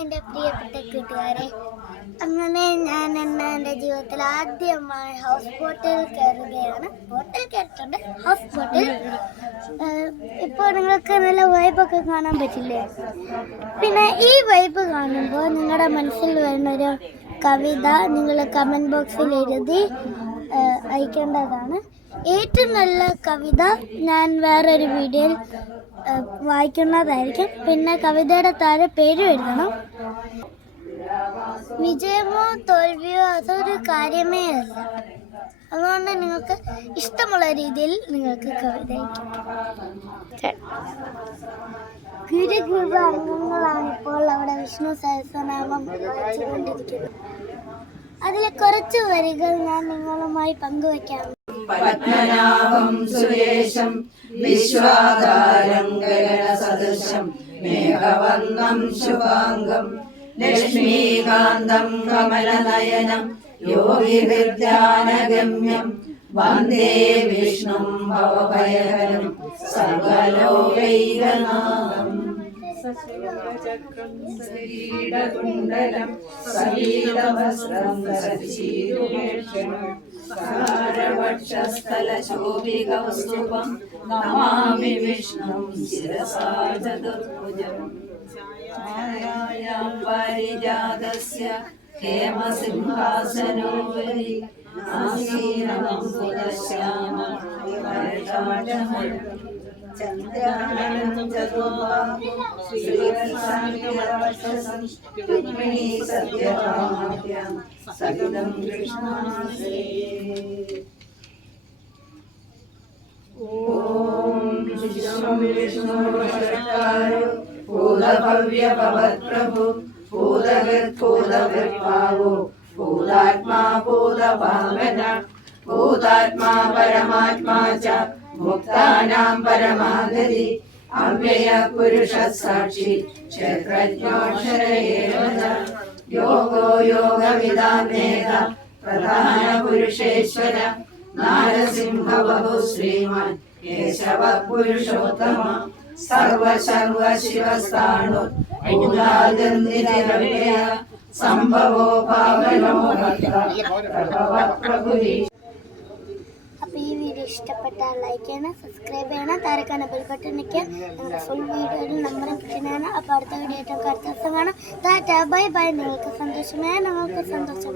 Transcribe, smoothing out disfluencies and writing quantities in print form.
എൻ്റെ പ്രിയപ്പെട്ട കൂട്ടുകാരെ, അങ്ങനെ ഞാൻ എൻ്റെ ജീവിതത്തിൽ ആദ്യമായി ഹൗസ് ബോട്ടിൽ കയറുകയാണ്. ബോട്ടിൽ കയറിയിട്ടുണ്ട്, ഹൗസ് ബോട്ടിൽ. ഇപ്പോൾ നിങ്ങൾക്ക് നല്ല വൈബൊക്കെ കാണാൻ പറ്റില്ലേ? പിന്നെ ഈ വൈബ് കാണുമ്പോൾ നിങ്ങളുടെ മനസ്സിൽ വരുന്നൊരു കവിത നിങ്ങൾ കമൻറ്റ് ബോക്സിൽ എഴുതി അയക്കേണ്ടതാണ്. ഏറ്റവും നല്ല കവിത ഞാൻ വേറൊരു വീഡിയോയിൽ വായിക്കുന്നതായിരിക്കും. പിന്നെ കവിതയുടെ താഴെ പേര് എഴുതണം. വിജയമോ തോൽവിയോ അതൊരു കാര്യമേ അല്ല. അതുകൊണ്ട് നിങ്ങൾക്ക് ഇഷ്ടമുള്ള രീതിയിൽ നിങ്ങൾക്ക് കവിത ഗുരുകൃപ അംഗങ്ങളാണ് ഇപ്പോൾ അവിടെ വിഷ്ണു സഹസ്രനാമം വായിച്ചുകൊണ്ടിരിക്കുന്നത്. അതിലെ കുറച്ച് വരികൾ ഞാൻ നിങ്ങളുമായി പങ്കുവയ്ക്കാം. പത്മനാഭം സുരേശം വിശ്വാധാരം ഗഗനസദൃശം മേഘവർണം ശുഭാംഗം ലക്ഷ്മീകാന്തം കമലനയനം യോഗിവിദ്യാനഗമ്യം വന്ദേ വിഷ്ണും ഭവഭയഹരം സർവലോകൈകനാഥം സരീടകുണ്ടലം സരീതവസ്ത്രം സച്ചീരുഹേക്ഷണം സാരവക്ഷസ്ഥലശോഭികൗസ്തുഭം നമാമി വിഷ്ണും ശിരസാ ചതുർഭുജം ഛായായാം പാരിജാതസ്യ ഹേമസിംഹാസനോപരി ആസീനമംബുജശ്യാമ ചന്ദ്രാനനം ചതുർബാഹും ശ്രീവത്സാംഗവക്ഷസം രുക്മിണീ സത്യഭാമാഭ്യാം സഹിതം കൃഷ്ണാസേ. ഓം വിശ്വം വിഷ്ണുർവഷട്കാരോ ഭൂതഭവ്യഭവത്പ്രഭു ഭൂതകൃത്ഭൂതവിർഭാവോ ഭൂതാത്മാ ഭൂതഭാവന ഭൂതാത്മാ പരമാത്മാ ച മുക്താനാം പരമാഗതി അവ്യയ പുരുഷ സാക്ഷി ക്ഷേത്രജ്ഞോക്ഷര ഏവ ച യോഗോ യോഗവിദാമേക പ്രധാന പുരുഷേശ്വര നാരസിംഹ ബഹു ശ്രീമാൻ കേശവ പുരുഷോത്തമ സർവ സർവ ശിവസ്ഥാണു ഭൂതാഗന്ധിരവ്യയ സംഭവോ പാവനോ പ്രഭുരീ. അപ്പോൾ ഈ വീഡിയോ ഇഷ്ടപ്പെട്ടാൽ ലൈക്ക് ചെയ്യണം, സബ്സ്ക്രൈബ് ചെയ്യണം, താരക്കാന ബെൽ ബട്ടൺ നിൽക്കുക. ഞങ്ങളുടെ ഫുൾ വീഡിയോയിൽ നമ്പറും കിട്ടുന്നതാണ്. അപ്പോൾ അടുത്ത വീഡിയോ ആയിട്ട് അടുത്ത ദിവസം കാണാം. Tata, bye bye. നിങ്ങൾക്ക് സന്തോഷമേ ഞങ്ങൾക്ക് സന്തോഷം.